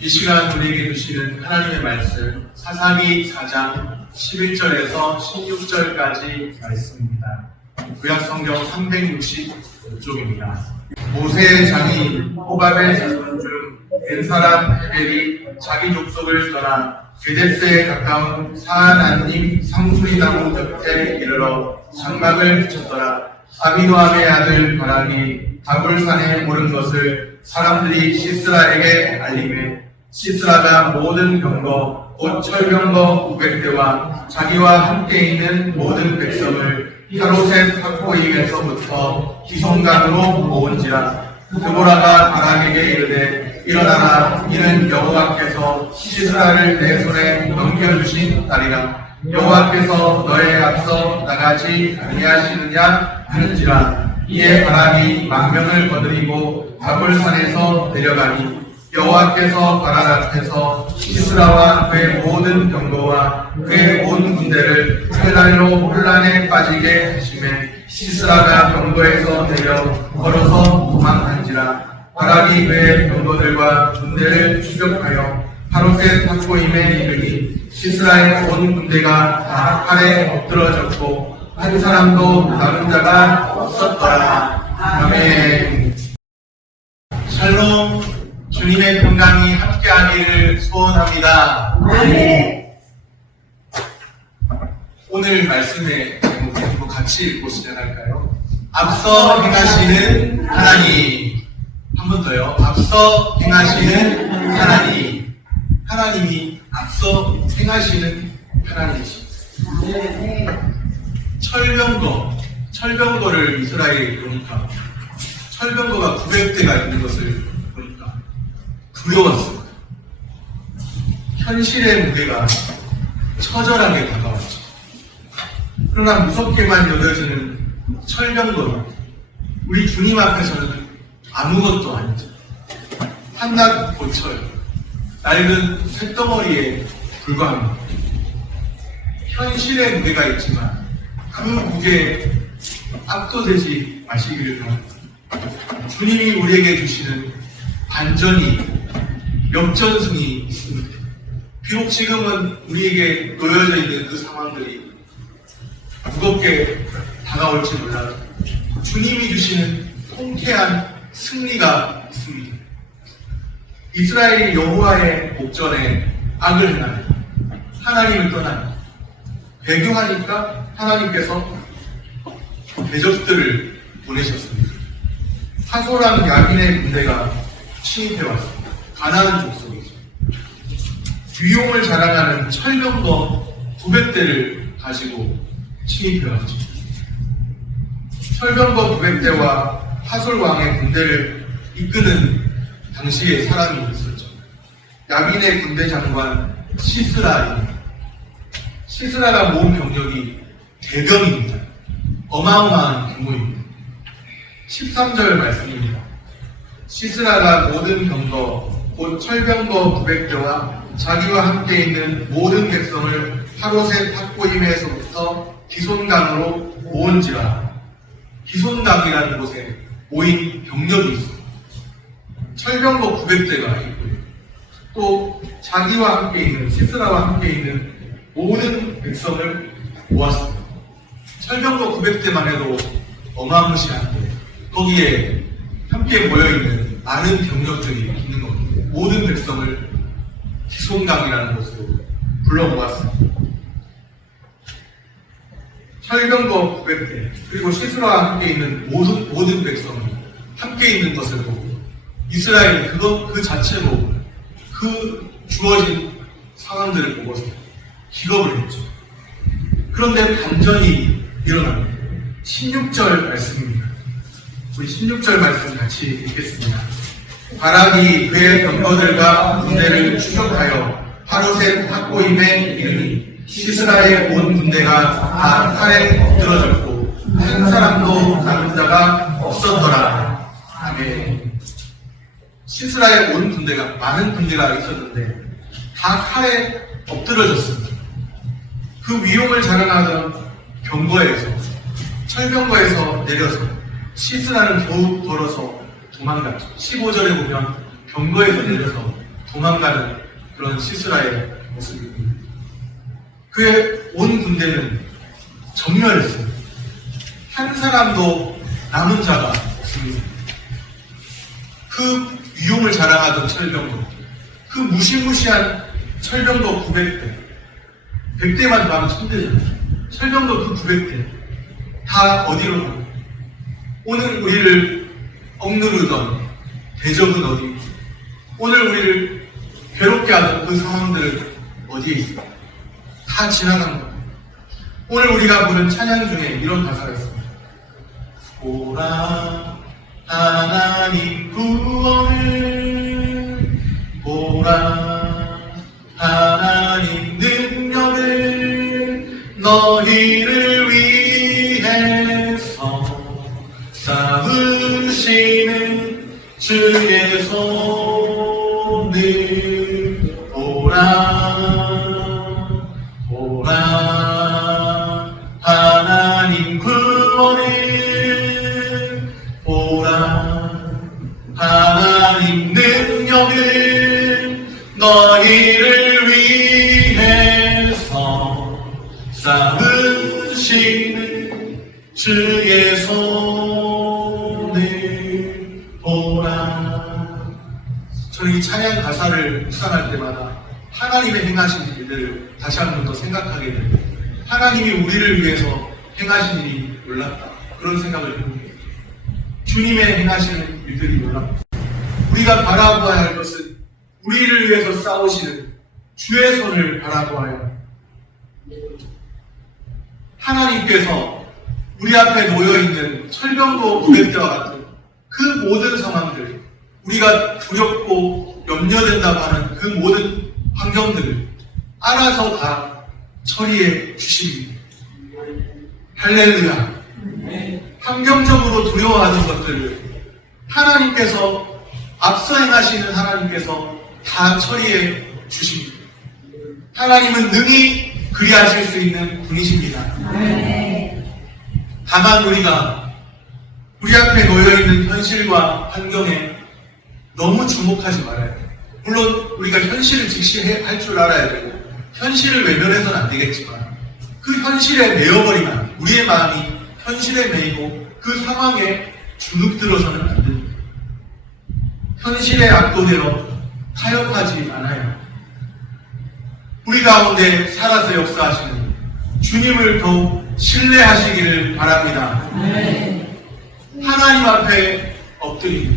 이 시간 우리에게 주시는 하나님의 말씀 사사기 4장 11절에서 16절까지 말씀입니다. 구약성경 365쪽입니다. 모세의 장인 호밥의 자손 중 된 사람 헤벨이 자기 족속을 떠나 게데스에 가까운 사하나님 상수리나무 곁에 이르러 장막을 붙였더라. 아비노함의 아들 바락이 다굴산에 오른 것을 사람들이 시스라에게 알리매 시스라가 모든 병거 곧 철병거 900대와 자기와 함께 있는 모든 백성을 하로셋 학고임에서부터 기송강으로 모은지라. 드보라가 바락에게 이르되 일어나라, 이는 여호와께서 시스라를 내 손에 넘겨주신 딸이라. 여호와께서 너의 앞서 나가지 아니하시느냐 하는지라. 이에 바락이 망명을 거두리고 다볼산에서 내려가니 여호와께서 바락 앞에서 시스라와 그의 모든 병거와 그의 온 군대를 칼날로 혼란에 빠지게 하시매 시스라가 병거에서 내려 걸어서 도망한지라. 바락이 그의 병거들과 군대를 추격하여 하롯의 탁고임에 이르니 시스라의 온 군대가 다 칼에 엎드러졌고 한 사람도 남은 자가 없었더라. 아멘. 샬롬. 주님의 평강이 함께하기를 소원합니다. 아멘. 오늘 말씀의 제목을 한번 같이 읽고 시작할까요? 앞서 행하시는 하나님. 한 번 더요. 앞서 행하시는 하나님. 하나님이 앞서 행하시는 하나님이십니다. 철병거를 이스라엘에 보니까 철병거가 900대가 있는 것을 보니까 두려웠습니다. 현실의 무게가 처절하게 다가왔죠. 그러나 무섭게만 여겨지는 철병거는 우리 주님 앞에서는 아무것도 아니죠. 한낱 보철, 낡은 쇳덩어리에 불과합니다. 현실의 무게가 있지만 그 무게에 압도되지 마시기를 바랍니다. 주님이 우리에게 주시는 반전이, 역전승이 있습니다. 비록 지금은 우리에게 놓여져 있는 그 상황들이 무겁게 다가올지 몰라도 주님이 주시는 통쾌한 승리가 있습니다. 이스라엘이 여호와의 목전에 악을 행하며 하나님을 떠나며 배교하니까 하나님께서 대적들을 보내셨습니다. 하소랑 야긴의 군대가 침입해왔습니다. 가나안 족속이죠. 위용을 자랑하는 철병거 900대를 가지고 침입해왔죠. 철병거 900대와 하솔 왕의 군대를 이끄는 당시에 사람이 있었죠. 야긴의 군대 장관 시스라입니다. 시스라가 모은 병력이 대병입니다. 어마어마한 규모입니다. 13절 말씀입니다. 시스라가 모든 병거 곧 철병거 900대와 자기와 함께 있는 모든 백성을 하롯의 탁고임에서부터 기손강으로 모은지라. 기손강이라는 곳에 모인 병력이 있습니다. 철병거 900대가 있고요. 또 자기와 함께 있는 시스라와 함께 있는 모든 백성을 모았습니다. 철병거 900대만 해도 어마무시한데 거기에 함께 모여있는 많은 병력들이 있는 겁니다. 모든 백성을 기손강이라는 곳으로 불러 모았습니다. 철병거 900대 그리고 시스라와 함께 있는 모든 백성이 함께 있는 것을 보고 이스라엘이 그 자체로 그 주어진 상황들을 보고서 기겁을 했죠. 그런데 반전이 일어납니다. 16절 말씀입니다. 우리 16절 말씀 같이 읽겠습니다. 바락이 그의 병거들과 군대를 추격하여 하롯의 탁고임에 이르니 시스라의 온 군대가 다 칼에 엎드러졌고 한 사람도 남은 자가 없었더라. 아멘. 시스라의 온 군대가 많은 군대가 있었는데 다 칼에 엎드러졌습니다. 그 위용을 자랑하던 병거에서 철병거에서 내려서 시스라는 겨우 걸어서 도망갔죠. 15절에 보면 병거에서 내려서 도망가는 그런 시스라의 모습입니다. 그의 온 군대는 전멸했어요. 한 사람도 남은 자가 없습니다. 그 위용을 자랑하던 철병도, 그 무시무시한 철병도 900대, 100대만 더하면 1000대잖아요. 철병도 그 900대 다 어디로 가요? 오늘 우리를 억누르던 대적은 어디 있고, 오늘 우리를 괴롭게 하던 그 상황들은 어디에 있을까? 다 지나간 거예요. 오늘 우리가 부른 찬양 중에 이런 가사가 있습니다. 보라 하나님 구원을, 보라 하나님 능력을, 너희를 위해서 쌓으시는 주의 손을 보라 하나님 구원을, 보라 하나님 능력을, 너희를 위해서 쌓으시는 주의 손을 보라. 저는 이 찬양 가사를 묵상할 때마다 하나님의 행하신 일들을 다시 한 번 더 생각하게 됩니다. 하나님이 우리를 위해서 행하신 일이 놀랍다, 그런 생각을 해봅니다. 주님의 행하시는 일들이 놀랍다. 우리가 바라보아야 할 것은 우리를 위해서 싸우시는 주의 손을 바라보아야, 하나님께서 우리 앞에 놓여있는 철병도 900대와 같은 그 모든 상황들, 우리가 두렵고 염려된다고 하는 그 모든 환경들을 알아서 다 처리해 주십니다. 할렐루야. 환경적으로 두려워하는 것들을 하나님께서, 앞서 행하시는 하나님께서 다 처리해 주십니다. 하나님은 능히 그리하실 수 있는 분이십니다. 다만 우리가 우리 앞에 놓여있는 현실과 환경에 너무 주목하지 말아야 돼요. 물론 우리가 현실을 직시할 줄 알아야 되고 현실을 외면해서는 안 되겠지만, 그 현실에 매여버리면, 우리의 마음이 현실에 매이고 그 상황에 주눅들어서는 안 됩니다. 현실에 압도되어 타협하지 않아요. 우리 가운데 살아서 역사하시는 주님을 더욱 신뢰하시기를 바랍니다. 하나님 앞에 엎드리고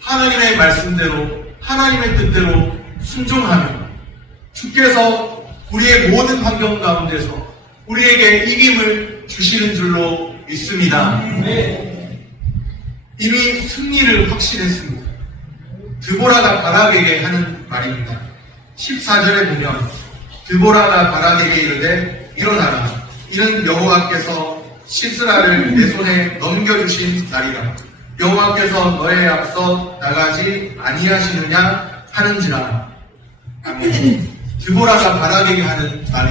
하나님의 말씀대로, 하나님의 뜻대로 순종하며 주께서 우리의 모든 환경 가운데서 우리에게 이김을 주시는 줄로 믿습니다. 이미 승리를 확신했습니다. 드보라가 바락에게 하는 말입니다. 14절에 보면 드보라가 바락에게 이르되 일어나라, 이는 여호와께서 시스라를 내 손에 넘겨주신 날이라. 여호와께서 너의 앞서 나가지 아니하시느냐 하는지라. 아멘. 드보라가 바락에게 하는 말이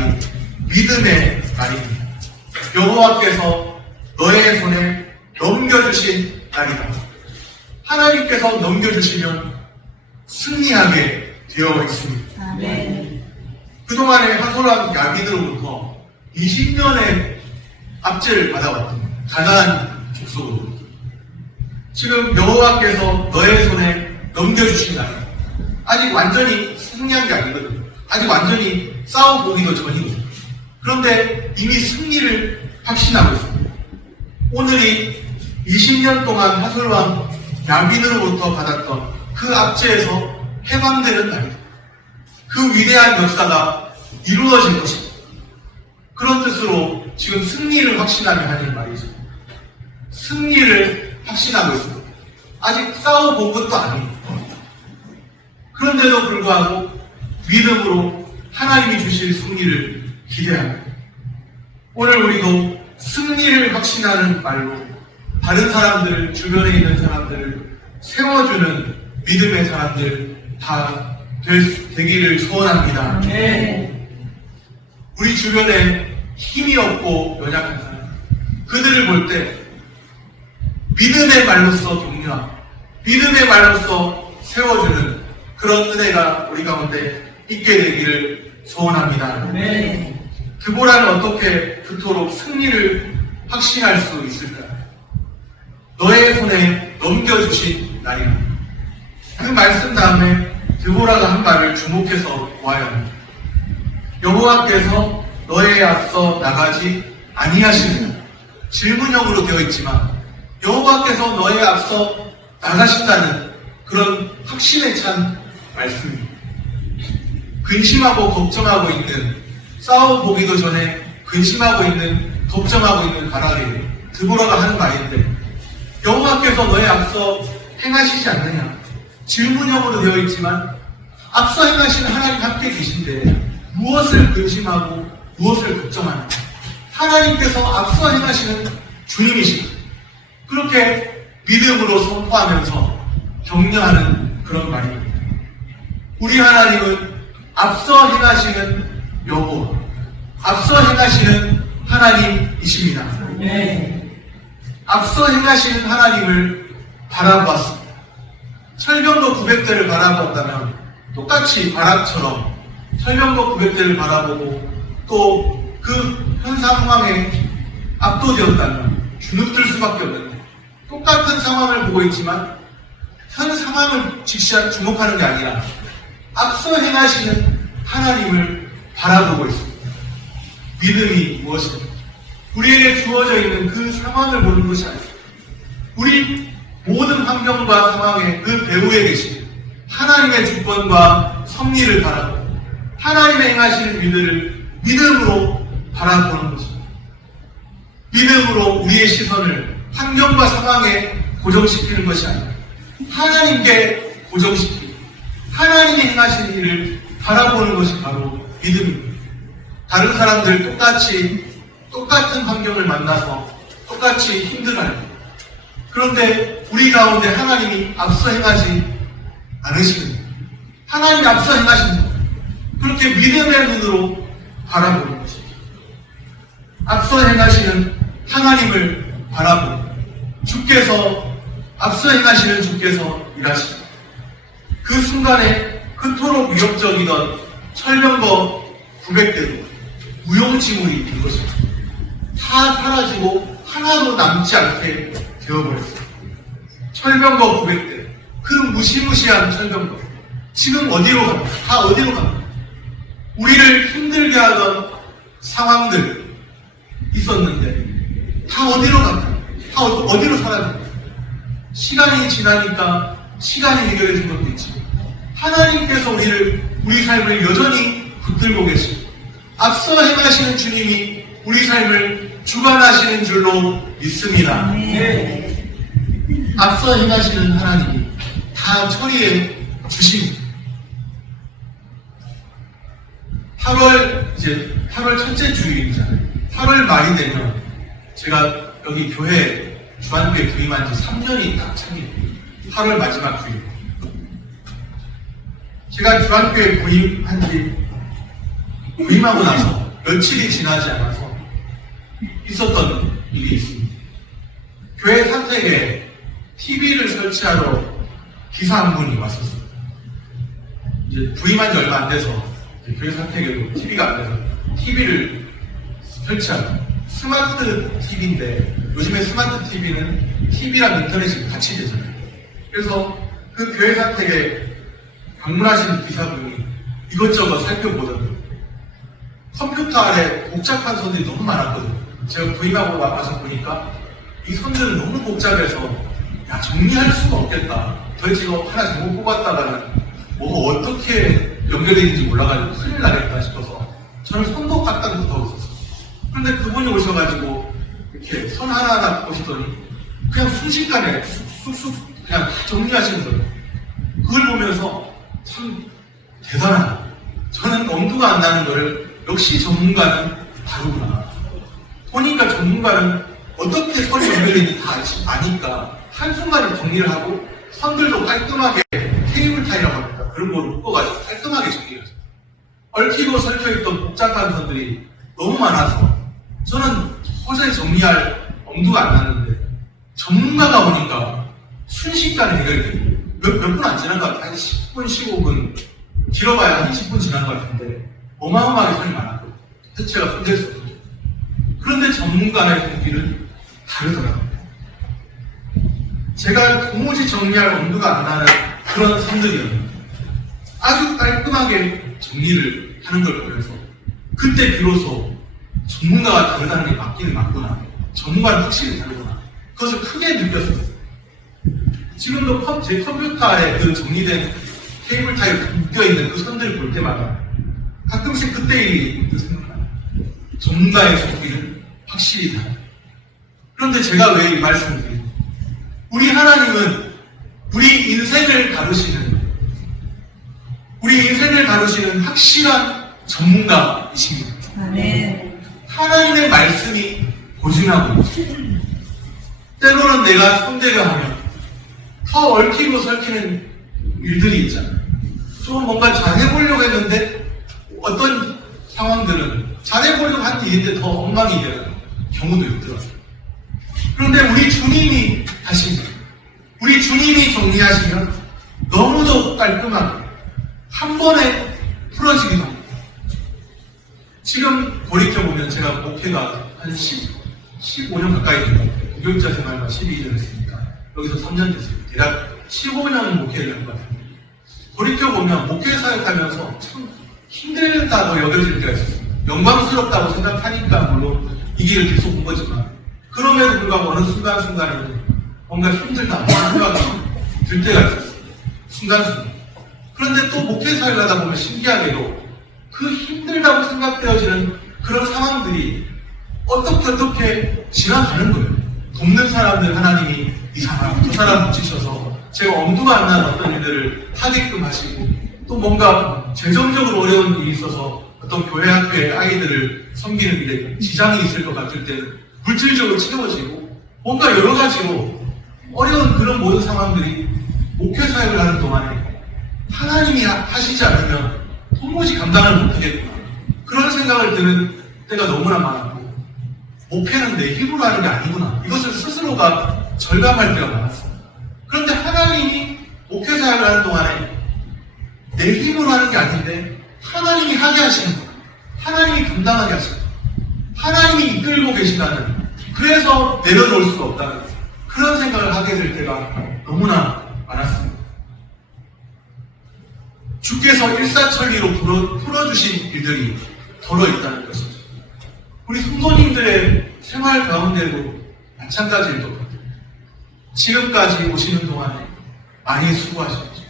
믿음의 말입니다. 여호와께서 너의 손에 넘겨주신 날이다. 하나님께서 넘겨주시면 승리하게 되어 있습니다. 아멘. 그동안에 하솔랑 야빈으로부터 20년의 압제를 받아왔던 가나안 족속으로 지금 여호와께서 너의 손에 넘겨주신 날이다. 아직 완전히 승리한 게 아니거든요. 아직 완전히 싸워보기도 전이거든요. 그런데 이미 승리를 확신하고 있습니다. 오늘이 20년 동안 하솔왕 야빈으로부터 받았던 그 압제에서 해방되는 날이다. 그 위대한 역사가 이루어질 것입니다. 그런 뜻으로 지금 승리를 확신하며 하는 말이죠. 승리를 확신하고 있습니다. 아직 싸워본 것도 아닙니다. 그런데도 불구하고 믿음으로 하나님이 주실 승리를 기대합니다. 오늘 우리도 승리를 확신하는 말로 다른 사람들을, 주변에 있는 사람들을 세워주는 믿음의 사람들 다 되기를 소원합니다. 우리 주변에 힘이 없고 연약한 사람, 그들을 볼 때 믿음의 말로써 격려하고 믿음의 말로써 세워주는 그런 은혜가 우리 가운데 있게 되기를 소원합니다. 드보라는 어떻게 그토록 승리를 확신할 수 있을까? 너의 손에 넘겨주신 날이다. 그 말씀 다음에 드보라가 한 말을 주목해서 보아야 합니다. 여호와께서 너의 앞서 나가지 아니하시느냐. 질문형으로 되어 있지만 여호와께서 너의 앞서 나가신다는 그런 확신에 찬 말씀입니다. 근심하고 걱정하고 있는, 싸워보기도 전에 근심하고 있는, 걱정하고 있는 바라게 드보라가 하는 말인데, 여호와께서 너의 앞서 행하시지 않느냐. 질문형으로 되어 있지만 앞서 행하시는 하나님 함께 계신데 무엇을 근심하고 무엇을 걱정하냐. 하나님께서 앞서 행하시는 주님이십니다. 그렇게 믿음으로 선포하면서 격려하는 그런 말입니다. 우리 하나님은 앞서 행하시는 여호와, 앞서 행하시는 하나님이십니다. 앞서 행하시는 하나님을 바라보았습니다. 철병거 900대를 바라보았다면 똑같이 바락처럼 철병거 900대를 바라보고 또 그 현 상황에 압도되었다면 주눅들 수밖에 없는데, 똑같은 상황을 보고 있지만 현 상황을 주목하는 게 아니라 앞서 행하시는 하나님을 바라보고 있습니다. 믿음이 무엇입니까? 우리에게 주어져 있는 그 상황을 보는 것이 아니라 우리 모든 환경과 상황의 그 배후에 계신 하나님의 주권과 섭리를 바라보고 하나님의 행하시는 일들을 믿음으로 바라보는 것입니다. 믿음으로 우리의 시선을 환경과 상황에 고정시키는 것이 아니라 하나님께 고정시키고 하나님이 행하시는 일을 바라보는 것이 바로 믿음입니다. 다른 사람들 똑같은 환경을 만나서 똑같이 힘들어요. 그런데 우리 가운데 하나님이 앞서 행하지 않으시는, 하나님이 앞서 행하신다. 그렇게 믿음의 눈으로 바라보는 것입니다. 앞서 행하시는 하나님을 바라보는, 주께서 앞서 행하시는 주께서 일하시다. 그 순간에 그토록 위협적이던 철병거 900대도 무용지물이 된 것입니다. 다 사라지고 하나도 남지 않게 되어버렸어요. 철병거 900대, 그 무시무시한 철병거, 지금 어디로 갑니까? 다 어디로 갑니까? 우리를 힘들게 하던 상황들 있었는데 다 어디로 갑니까? 다 어디로 사라집니까? 시간이 지나니까 시간이 해결해 준 것도 있지만 하나님께서 우리 삶을 여전히 붙들고 계시고 앞서 행하시는 주님이 우리 삶을 주관하시는 줄로 믿습니다. 앞서 행하시는 하나님이 다 처리해 주십니다. 8월 첫째 주일이잖아요. 8월 말이 되면 제가 여기 교회 주한교회 부임한 지 3년이 딱 차입니다. 8월 마지막 주일. 제가 주한교회 부임하고 나서 며칠이 지나지 않아서 있었던 일이 있습니다. 교회 사택에 TV를 설치하러 기사 한 분이 왔었어요. 이제 부임한 지 얼마 안 돼서 교회 사택에도 TV가 안 돼서 TV를 설치하고, 스마트 TV인데 요즘에 스마트 TV는 TV랑 인터넷이 같이 되잖아요. 그래서 그 교회 사택에 방문하신 기사분이 이것저것 살펴보더니 컴퓨터 아래 복잡한 선들이 너무 많았거든요. 제가 부임하고 와서 보니까 이 선들은 너무 복잡해서 정리할 수가 없겠다. 도대체 이거 하나 잘못 뽑았다가는 뭐가 어떻게 연결되어 있는지 몰라가지고 큰일 나겠다 싶어서 저는 손목 갖다 붙어 있었어요. 그런데 그분이 오셔가지고 이렇게 선 하나하나 보시더니 그냥 순식간에 쑥쑥 그냥 다 정리하시는 거예요. 그걸 보면서 참 대단하다. 저는 엄두가 안 나는 거를 역시 전문가는 다르구나. 보니까 전문가는 어떻게 선이 연결되는지 다 아니까 한순간에 정리를 하고 선들도 깔끔하게 케이블 타이라고 합니다. 그런 거를 묶어가지고 깔끔하게 정리를 하죠. 얽히고 설켜있던 복잡한 선들이 너무 많아서 저는 도저히 정리할 엄두가 안 났는데 전문가가 오니까 순식간에 해결돼요. 몇 분 안 지난 것 같아요. 한 10분, 15분, 길어봐야 한 20분 지난 것 같은데 어마어마하게 손이 많았고 해체가 손댈 수 없죠. 그런데 전문가의 동기는 다르더라고요. 제가 도무지 정리할 엄두가 안 나는 그런 선들이었는데 아주 깔끔하게 정리를 하는 걸 보면서 그때 비로소 전문가가 다르다는 게 맞기는 맞구나. 전문가는 확실히 다르구나. 그것을 크게 느꼈었어요. 지금도 제 컴퓨터에 그 정리된 테이블 타입 묶여있는 그 선들을 볼 때마다 가끔씩 그때 일이 생각나요. 전문가의 속기는 확실히 다르다. 그런데 제가 왜 이 말씀을 드립니까? 우리 하나님은 우리 인생을 다루시는 확실한 전문가이십니다. 아멘. 하나님의 말씀이 보증하고 있습니다. 때로는 내가 손대려 하면 더 얽히고 설키는 일들이 있잖아요. 좀 뭔가 잘해보려고 했는데 어떤 상황들은 잘해보려고 한 일인데 더 엉망이 되는 경우도 있더라고요. 그런데 우리 주님이 하십니다. 우리 주님이 정리하시면 너무도 깔끔하게 한 번에 풀어지기도 합니다. 지금 돌이켜보면 제가 목회가 한 15년 가까이 된 것 같아요. 목욕자 생활만 12년 했으니까 여기서 3년 됐어요. 대략 15년 목회를 한 것 같아요. 돌이켜보면 목회 사역하면서 참 힘들다고 여겨질 때가 있었어요. 영광스럽다고 생각하니까 물론 이 길을 계속 온 거지만 그럼에도 불구하고 어느 순간순간에는 뭔가 힘들다 생각이 들 때가 있었어요. 순간순간. 그런데 또 목회 사역을 하다 보면 신기하게도 그 힘들다고 생각되어지는 그런 상황들이 어떻게 지나가는 거예요. 돕는 사람들 하나님이 이 사람, 저 사람 붙이셔서 제가 엄두가 안 나는 어떤 일들을 하게끔 하시고 또 뭔가 재정적으로 어려운 일이 있어서 어떤 교회 학교의 아이들을 섬기는 일에 지장이 있을 것 같을 때는 물질적으로 채워지고 뭔가 여러 가지로 어려운 그런 모든 상황들이 목회 사역을 하는 동안에 하나님이 하시지 않으면 도무지 감당을 못하겠구나. 그런 생각을 드는 때가 너무나 많았고 목회는 내 힘으로 하는 게 아니구나. 이것을 스스로가 절감할 때가 많았어요. 그런데 하나님이 목회 사역을 하는 동안에 내 힘으로 하는 게 아닌데 하나님이 하게 하시는 거예요. 하나님이 감당하게 하시는 거예요. 하나님이 이끌고 계시다는, 그래서 내려놓을 수가 없다는 그런 생각을 하게 될 때가 너무나 많았습니다. 주께서 일사천리로 풀어주신 일들이 덜어 있다는 것이죠. 우리 성도님들의 생활 가운데도 마찬가지일 것 같아요. 지금까지 오시는 동안에 많이 수고하셨죠.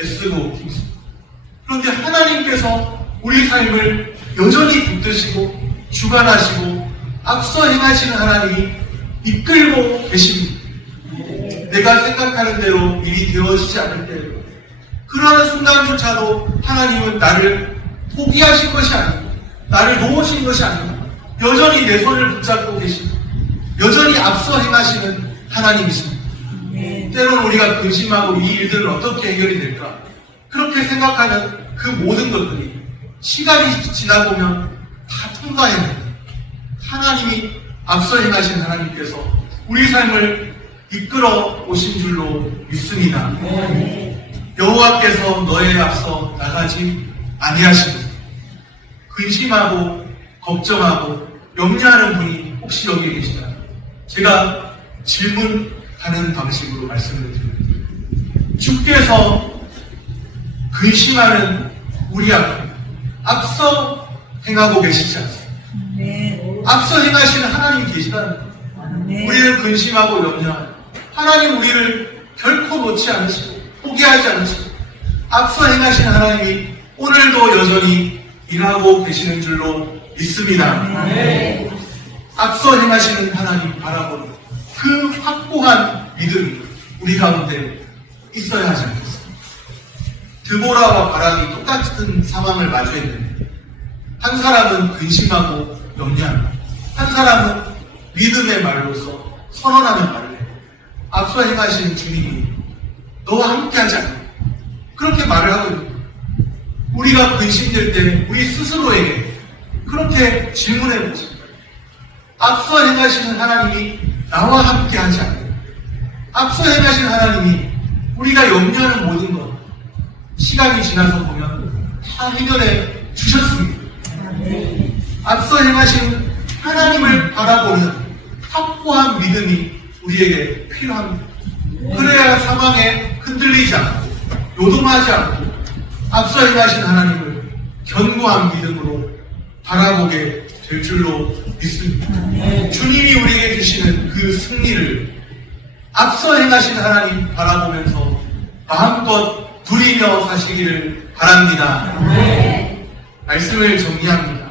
애쓰고 힘쓰고. 그런데 하나님께서 우리 삶을 여전히 붙드시고 주관하시고 앞서 행하시는 하나님이 이끌고 계십니다. 내가 생각하는 대로 일이 되어지지 않을 때로 그러한 순간조차도 하나님은 나를 포기하신 것이 아니고 나를 놓으신 것이 아니고 여전히 내 손을 붙잡고 계시고 여전히 앞서 행하시는 하나님이십니다. 때로는 우리가 근심하고 이 일들은 어떻게 해결이 될까 그렇게 생각하는 그 모든 것들이 시간이 지나보면 다 통과해냅니다. 하나님이 앞서 행하신 하나님께서 우리 삶을 이끌어 오신 줄로 믿습니다. 여호와께서 너의 앞서 나가지 아니하시고 근심하고 걱정하고 염려하는 분이 혹시 여기 계시다면 제가 질문하는 방식으로 말씀을 드립니다. 주께서 근심하는 우리 앞에 앞서 행하고 계시지 않습니까? 앞서 행하시는 하나님이 계시다는 거예요. 우리를 근심하고 염려하는 하나님, 우리를 결코 놓지 않으시고 포기하지 않으시고 앞서 행하시는 하나님이 오늘도 여전히 일하고 계시는 줄로 믿습니다. 앞서 행하시는 하나님 바라보는 그 확고한 믿음이 우리 가운데 있어야 하지 않겠습니까? 드보라와 바락이 똑같은 상황을 마주했는데 한 사람은 근심하고 염려합니다. 한 사람은 믿음의 말로서 선언하는 말을 해요. 앞서 행하시는 주님이 너와 함께하지 않나 그렇게 말을 하고 있습니다. 우리가 근심될 때 우리 스스로에게 그렇게 질문해 보죠. 앞서 행하시는 하나님이 나와 함께하지 않나 앞서 행하시는 하나님이 우리가 염려하는 모든 것 시간이 지나서 보면 다 해결해 주셨습니다. 앞서 행하신 하나님을 바라보는 확고한 믿음이 우리에게 필요합니다. 그래야 상황에 흔들리지 않고 요동하지 않고 앞서 행하신 하나님을 견고한 믿음으로 바라보게 될 줄로 믿습니다. 주님이 우리에게 주시는 그 승리를 앞서 행하신 하나님 바라보면서 마음껏 누리며 사시기를 바랍니다. 말씀을 정리합니다.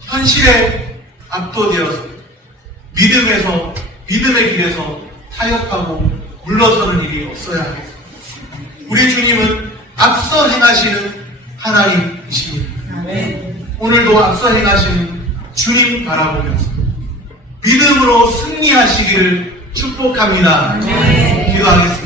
현실에 압도되어서 믿음의 길에서 타협하고 물러서는 일이 없어야 하겠습니다. 우리 주님은 앞서 행하시는 하나님이십니다. 오늘도 앞서 행하시는 주님 바라보면서 믿음으로 승리하시기를 축복합니다. 기도하겠습니다.